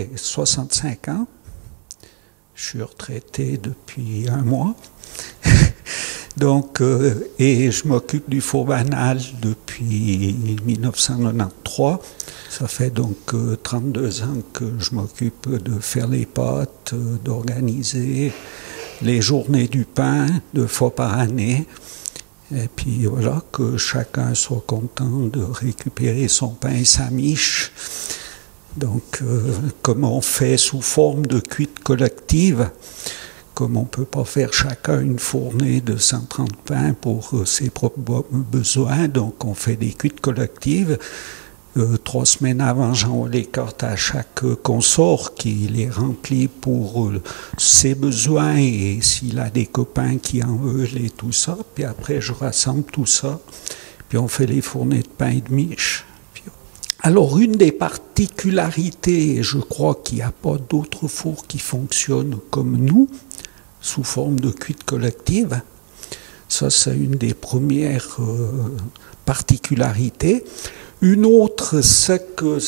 J'ai 65 ans. Je suis retraité depuis un mois. Donc, et je m'occupe du four banal depuis 1993. Ça fait donc 32 ans que je m'occupe de faire les pâtes, d'organiser les journées du pain 2 fois par année. Et puis voilà, que chacun soit content de récupérer son pain et sa miche. Donc, comme on fait sous forme de cuite collective, comme on ne peut pas faire chacun une fournée de 130 pains pour ses propres besoins, donc on fait des cuites collectives. 3 semaines avant, j'envoie les cartes à chaque consort qui les remplit pour ses besoins et s'il a des copains qui en veulent et tout ça. Puis après, je rassemble tout ça. Puis on fait les fournées de pain et de miche. Alors, une des particularités, et je crois qu'il n'y a pas d'autres fours qui fonctionnent comme nous, sous forme de cuite collective, ça c'est une des premières particularités. Une autre, c'est que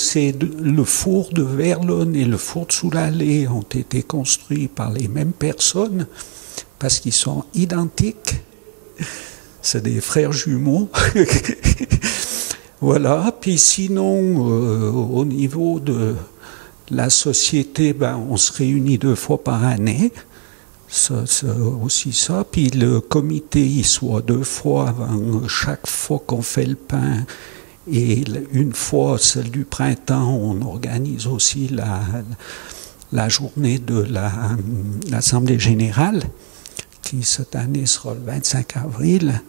le four de Verlon et le four de Soulallé ont été construits par les mêmes personnes parce qu'ils sont identiques. C'est des frères jumeaux. Voilà. Puis sinon, au niveau de la société, on se réunit 2 fois par année. C'est aussi ça. Puis le comité, il soit 2 fois avant chaque fois qu'on fait le pain. Et une fois, celle du printemps, on organise aussi la journée de l'Assemblée générale, qui cette année sera le 25 avril.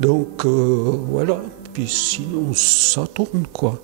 Donc voilà, puis sinon ça tourne quoi.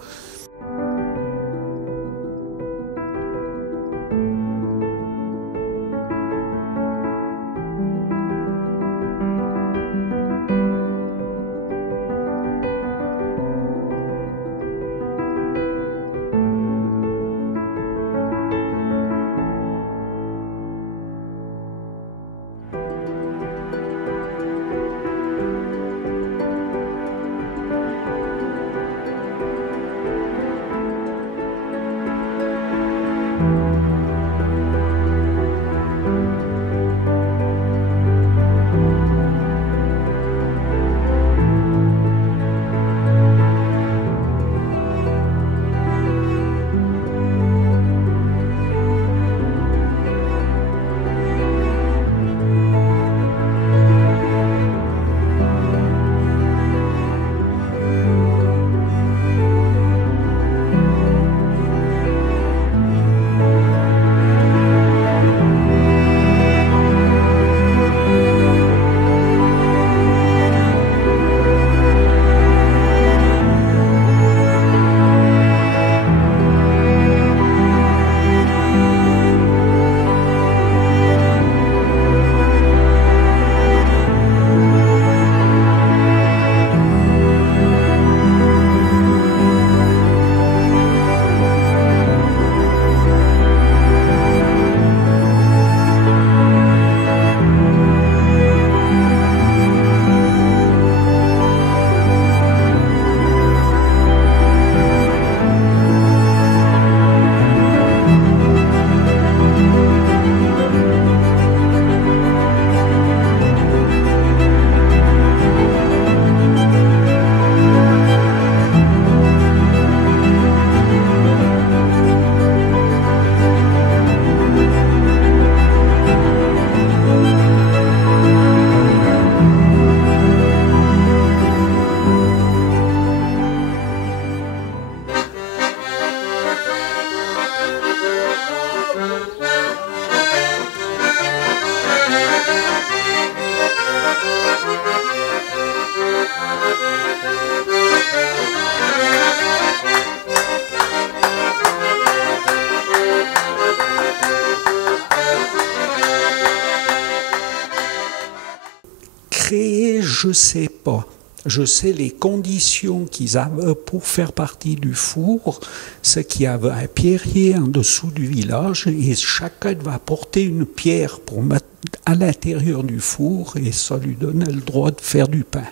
Créer, je ne sais pas. Je sais les conditions qu'ils avaient pour faire partie du four, c'est qu'il y avait un pierrier en dessous du village et chacun va apporter une pierre pour mettre à l'intérieur du four et ça lui donnait le droit de faire du pain.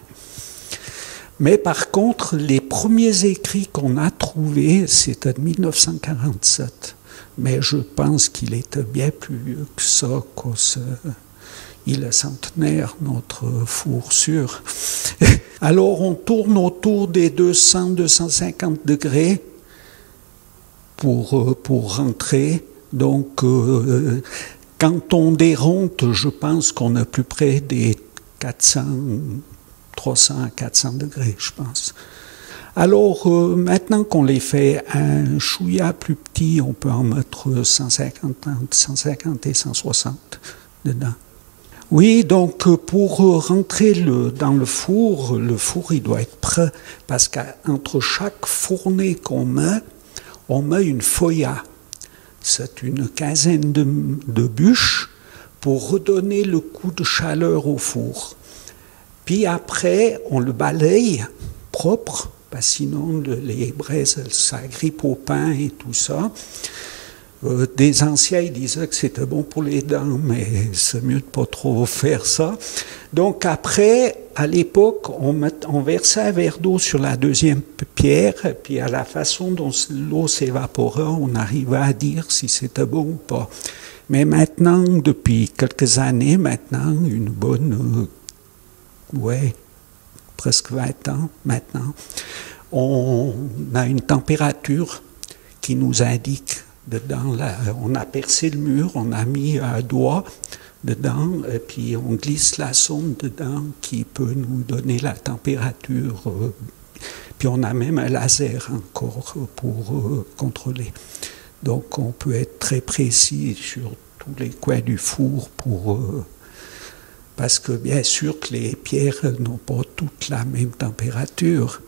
Mais par contre, les premiers écrits qu'on a trouvés, c'était de 1947. mais je pense qu'il était bien plus vieux que ça, il est centenaire, notre four sûr. Alors on tourne autour des 200-250 degrés pour rentrer. Donc quand on déronte, je pense qu'on est plus près des 300 à 400 degrés, je pense. Alors, maintenant qu'on les fait un chouïa plus petit, on peut en mettre 150 et 160 dedans. Oui, donc pour rentrer dans le four il doit être prêt, parce qu'entre chaque fournée qu'on met, on met une foya. C'est une quinzaine de bûches pour redonner le coup de chaleur au four. Puis après, on le balaye propre, parce que sinon les braises, ça grippe au pain et tout ça. Des anciens ils disaient que c'était bon pour les dents, mais c'est mieux de pas trop faire ça. Donc après, à l'époque, on versait un verre d'eau sur la deuxième pierre, et puis à la façon dont l'eau s'évaporait, on arrivait à dire si c'était bon ou pas. Mais maintenant, depuis quelques années, une bonne, presque 20 ans maintenant, on a une température qui nous indique dedans, on a percé le mur, on a mis un doigt dedans, et puis on glisse la sonde dedans qui peut nous donner la température. Puis on a même un laser encore pour contrôler. Donc on peut être très précis sur tous les coins du four parce que bien sûr que les pierres n'ont pas toutes la même température.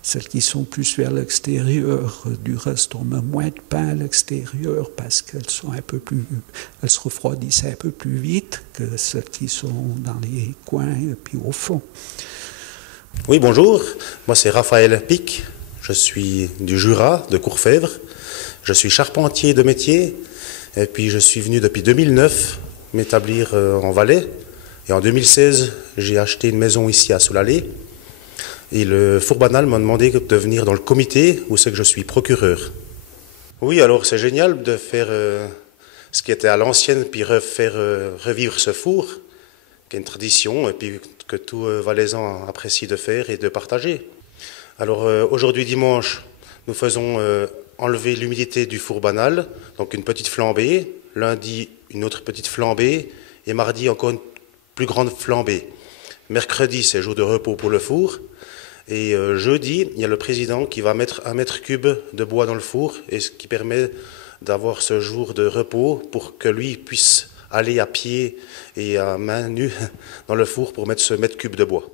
Celles qui sont plus vers l'extérieur, du reste, on a moins de pain à l'extérieur parce qu'elles sont elles se refroidissent un peu plus vite que celles qui sont dans les coins et puis au fond. Oui, bonjour. Moi, c'est Raphaël Pic. Je suis du Jura, de Courfèvre. Je suis charpentier de métier. Et puis, je suis venu depuis 2009 m'établir en Valais. Et en 2016, j'ai acheté une maison ici à Solalé. Et le four banal m'a demandé de venir dans le comité où c'est que je suis procureur. Oui, alors c'est génial de faire ce qui était à l'ancienne, puis faire revivre ce four, qui est une tradition, et puis que tout Valaisan apprécie de faire et de partager. Alors aujourd'hui dimanche, nous faisons enlever l'humidité du four banal, donc une petite flambée, lundi une autre petite flambée, et mardi encore une plus grande flambée. Mercredi, c'est jour de repos pour le four. Et jeudi, il y a le président qui va mettre 1 mètre cube de bois dans le four, et ce qui permet d'avoir ce jour de repos pour que lui puisse aller à pied et à main nue dans le four pour mettre ce mètre cube de bois.